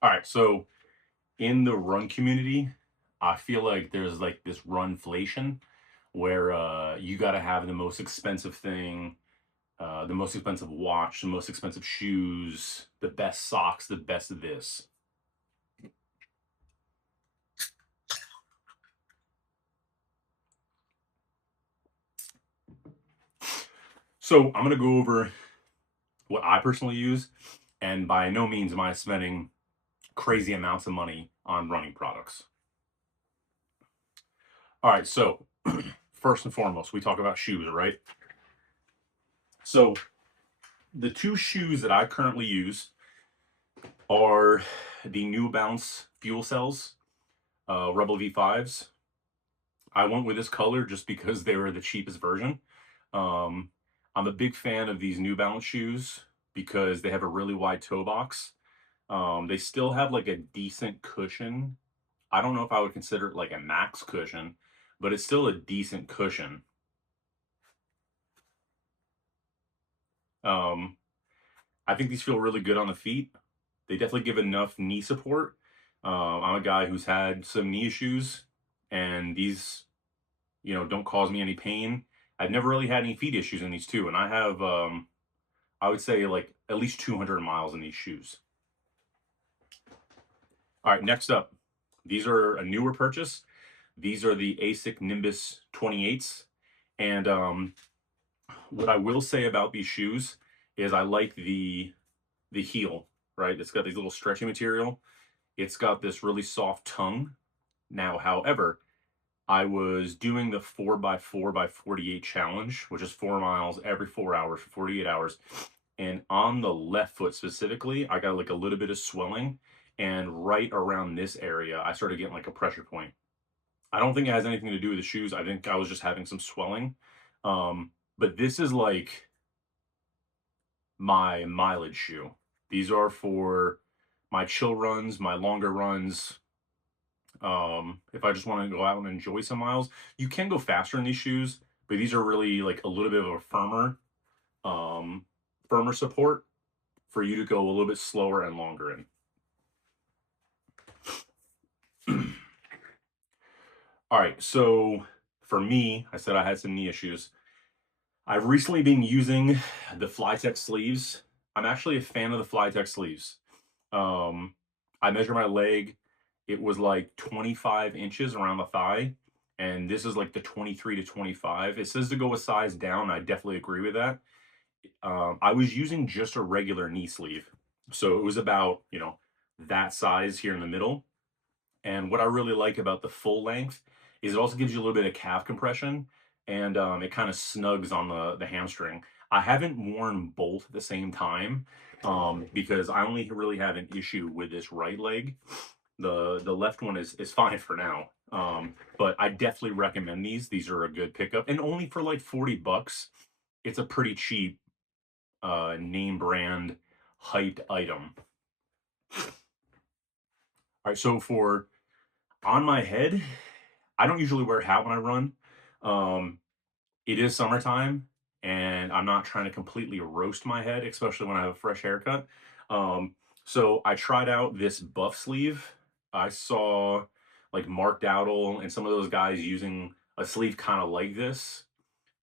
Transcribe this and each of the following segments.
All right, so in the run community, I feel like there's like this runflation where you got to have the most expensive thing, the most expensive watch, the most expensive shoes, the best socks, the best of this. So I'm gonna go over what I personally use, and by no means am I spending crazy amounts of money on running products. All right, so first and foremost, we talk about shoes, right? So the two shoes that I currently use are the New Balance Fuel Cells, Rebel V5s. I went with this color just because they were the cheapest version. Um, I'm a big fan of these New Balance shoes because they have a really wide toe box. They still have like a decent cushion. I don't know if I would consider it like a max cushion, but it's still a decent cushion. Um, I think these feel really good on the feet. They definitely give enough knee support. I'm a guy who's had some knee issues, and these, don't cause me any pain. I've never really had any feet issues in these two, and I have, I would say, like at least 200 miles in these shoes. All right, next up, these are a newer purchase. These are the ASIC Nimbus 28s, and what I will say about these shoes is I like the heel. Right, it's got these little stretchy material. It's got this really soft tongue. Now, however, I was doing the 4x4x48 challenge, which is 4 miles every 4 hours for 48 hours. And on the left foot specifically, I got like a little bit of swelling. And right around this area, I started getting like a pressure point. I don't think it has anything to do with the shoes. I think I was just having some swelling. But this is like my mileage shoe. These are for my chill runs, my longer runs. If I just want to go out and enjoy some miles, you can go faster in these shoes, but these are really like a little bit of a um, firmer support for you to go a little bit slower and longer in. All right, so for me, I said I had some knee issues. I've recently been using the Flytech sleeves. I'm actually a fan of the Flytech sleeves. Um, I measure my leg. It was like 25 inches around the thigh, and this is like the 23 to 25. It says to go a size down. I definitely agree with that. I was using just a regular knee sleeve, so it was about that size here in the middle. And what I really like about the full length is it also gives you a little bit of calf compression, and it kind of snugs on the hamstring. I haven't worn both at the same time because I only really have an issue with this right leg. The left one is fine for now. But I definitely recommend these. These are a good pickup, and only for like 40 bucks. It's a pretty cheap name brand hyped item. All right, so for on my head, I don't usually wear a hat when I run. Um, it is summertime, and I'm not trying to completely roast my head, especially when I have a fresh haircut. Um, so I tried out this buff sleeve. I saw like Mark Dowdle and some of those guys using a sleeve kind of like this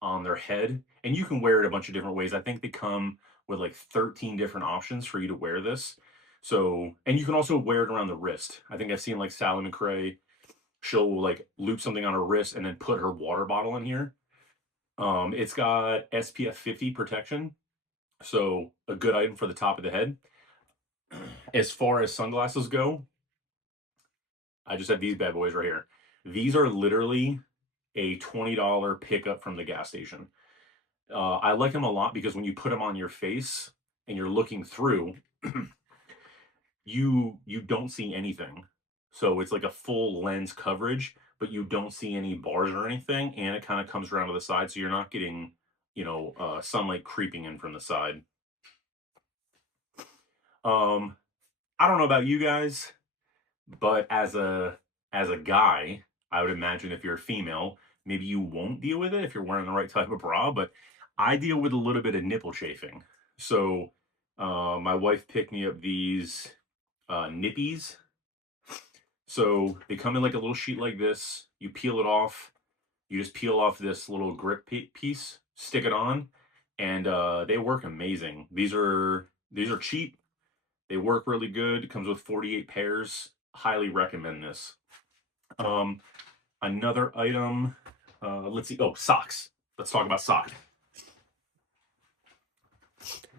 on their head, and you can wear it a bunch of different ways. I think they come with like 13 different options for you to wear this. So, and you can also wear it around the wrist. I think I've seen like Sally McRae, she'll like loop something on her wrist and then put her water bottle in here. It's got SPF 50 protection, so a good item for the top of the head. As far as sunglasses go, I just have these bad boys right here. These are literally a $20 pickup from the gas station. I like them a lot because when you put them on your face and you're looking through, you don't see anything. So it's like a full lens coverage, but you don't see any bars or anything, and it kind of comes around to the side, so you're not getting, sunlight creeping in from the side. Um, I don't know about you guys, but as a guy, I would imagine if you're a female, maybe you won't deal with it if you're wearing the right type of bra, but I deal with a little bit of nipple chafing. So my wife picked me up these. nippies. So they come in like a little sheet like this. You peel it off. You just peel off this little grip piece, stick it on, and they work amazing. These are cheap. They work really good. It comes with 48 pairs. Highly recommend this. Um, Another item. Let's see. Oh, socks. Let's talk about socks.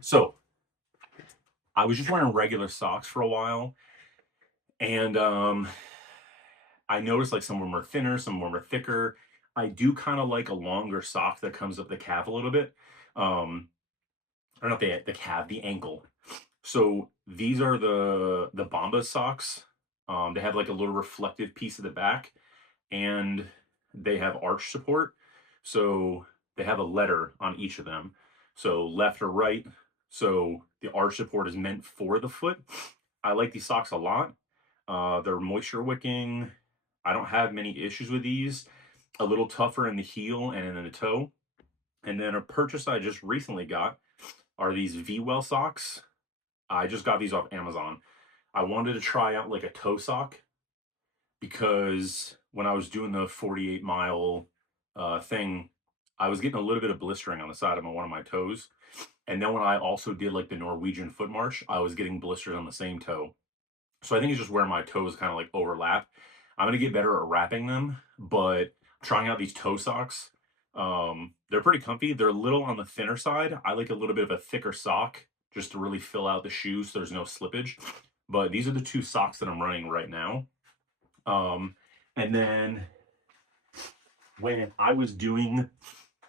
So I was just wearing regular socks for a while, and I noticed like some of them are thinner, some of them are thicker. I do kind of like a longer sock that comes up the calf a little bit. Um, or not the calf, the ankle. So these are the Bombas socks. They have like a little reflective piece at the back, and they have arch support. So they have a letter on each of them. So left or right. So the arch support is meant for the foot. I like these socks a lot. They're moisture wicking. I don't have many issues with these. A little tougher in the heel and in the toe. And then a purchase I just recently got are these V-Well socks. I just got these off Amazon. I wanted to try out like a toe sock because when I was doing the 48-mile thing, I was getting a little bit of blistering on the side of one of my toes. And then when I also did like the Norwegian foot march, I was getting blisters on the same toe. So I think it's just where my toes kind of like overlap. I'm gonna get better at wrapping them, but trying out these toe socks, they're pretty comfy. They're a little on the thinner side. I like a little bit of a thicker sock just to really fill out the shoe so there's no slippage. But these are the two socks that I'm running right now. Um, and then when I was doing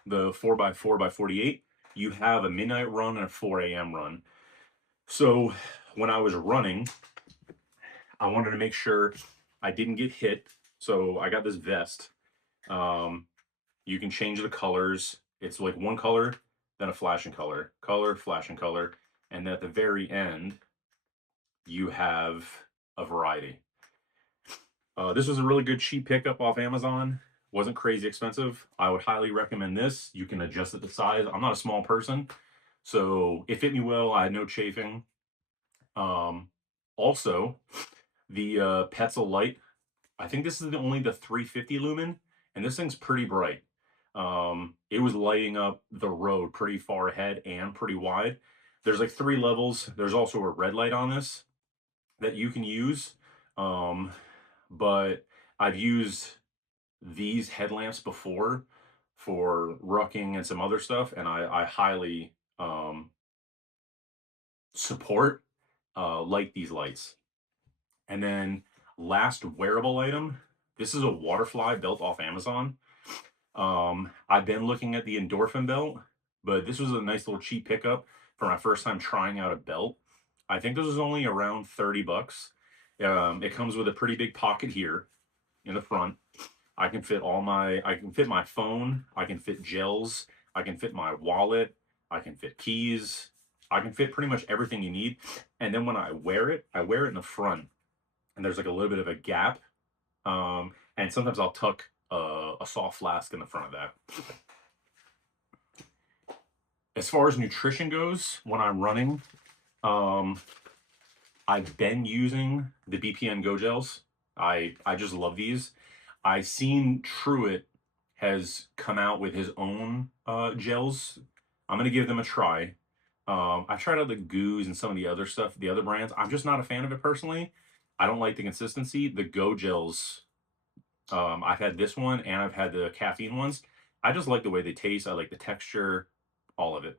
the 4x4x48, you have a midnight run and a 4 a.m. run. So when I was running, I wanted to make sure I didn't get hit. So I got this vest. Um, you can change the colors. It's like one color, then a flashing color, color, flashing color. And then at the very end, you have a variety. This was a really good cheap pickup off Amazon. Wasn't crazy expensive. I would highly recommend this. You can adjust it to size. I'm not a small person, so it fit me well. I had no chafing. Um, Also, the Petzl light. I think this is only the 350 lumen, and this thing's pretty bright. It was lighting up the road pretty far ahead and pretty wide. There's like 3 levels. There's also a red light on this that you can use. Um, but I've used these headlamps before for rucking and some other stuff, and I highly support like these lights. And then last wearable item, this is a Waterfly belt off Amazon. I've been looking at the Endorphin belt, but this was a nice little cheap pickup for my first time trying out a belt. I think this was only around 30 bucks. It comes with a pretty big pocket here in the front. I can fit my phone, I can fit gels, I can fit my wallet, I can fit keys, I can fit pretty much everything you need. And then when I wear it in the front, and there's like a little bit of a gap. And sometimes I'll tuck a soft flask in the front of that. As far as nutrition goes, when I'm running, um, I've been using the BPN Go Gels. I just love these. I seen Truett has come out with his own gels. I'm gonna give them a try. I've tried out the Goos and some of the other stuff, the other brands. I'm just not a fan of it personally. I don't like the consistency. The Go Gels, I've had this one and I've had the caffeine ones. I just like the way they taste. I like the texture, all of it.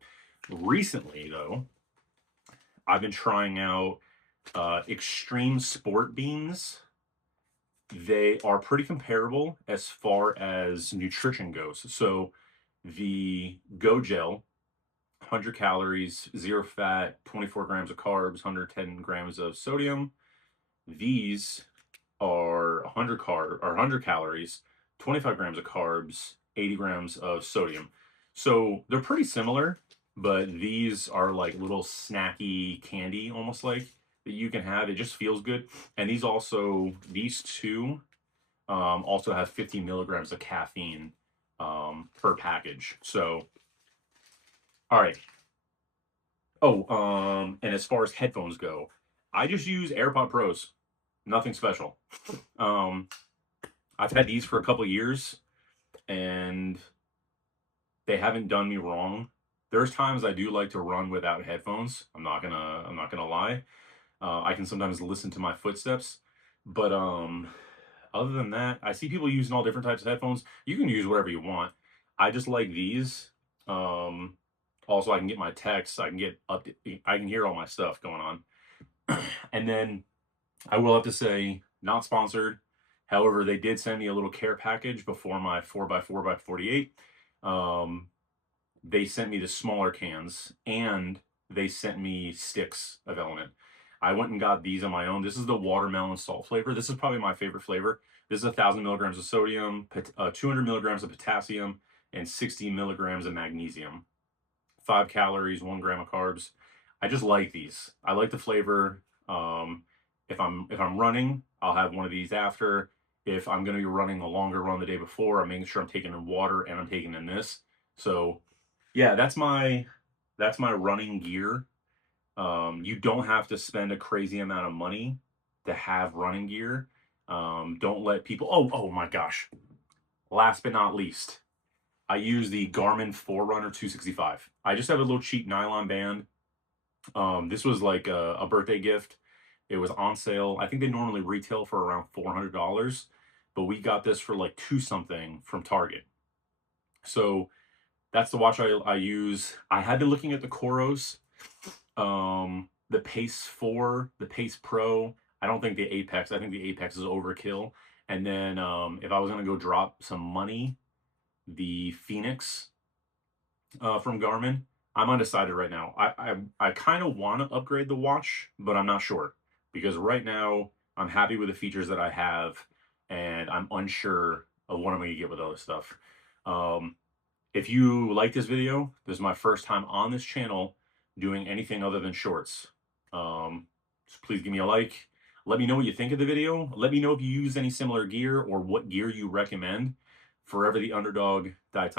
Recently, though, I've been trying out Extreme Sport Beans. They are pretty comparable as far as nutrition goes. So the Go Gel, 100 calories, 0 fat, 24 grams of carbs, 110 grams of sodium. These are 100 calories, 25 grams of carbs, 80 grams of sodium. So they're pretty similar, but these are like little snacky candy, almost like that you can have. It just feels good. And these two also have 50 milligrams of caffeine per package. So, all right. Oh, and as far as headphones go, I just use AirPod Pros. Nothing special. Um, I've had these for a couple years and they haven't done me wrong. There's times I do like to run without headphones. I'm not gonna lie. I can sometimes listen to my footsteps, but other than that, I see people using all different types of headphones. You can use whatever you want. I just like these. Um, Also, I can get my texts. I can get up. I can hear all my stuff going on. And then I will have to say, not sponsored. However, they did send me a little care package before my 4x4x48. Um, they sent me the smaller cans and they sent me sticks of Element. I went and got these on my own. This is the watermelon salt flavor. This is probably my favorite flavor. This is 1,000 milligrams of sodium, 200 milligrams of potassium, and 60 milligrams of magnesium. 5 calories, 1 gram of carbs. I just like these. I like the flavor. If I'm running, I'll have one of these after. If I'm going to be running a longer run the day before, I'm making sure I'm taking in water and I'm taking in this. So yeah, that's my running gear. You don't have to spend a crazy amount of money to have running gear. Don't let people. Oh my gosh! Last but not least, I use the Garmin Forerunner 265. I just have a little cheap nylon band. This was like a birthday gift. It was on sale. I think they normally retail for around $400, but we got this for like two something from Target. So that's the watch I use. I had been looking at the Coros, the Pace 4, the Pace Pro. I don't think the Apex. I think the Apex is overkill. And then if I was gonna go drop some money, the Phoenix from Garmin. I'm undecided right now. I kind of want to upgrade the watch, but I'm not sure because right now I'm happy with the features that I have, and I'm unsure of what I'm going to get with other stuff. Um, if you like this video, this is my first time on this channel doing anything other than shorts. So please give me a like. Let me know what you think of the video. Let me know if you use any similar gear or what gear you recommend. Forever the Underdog. Die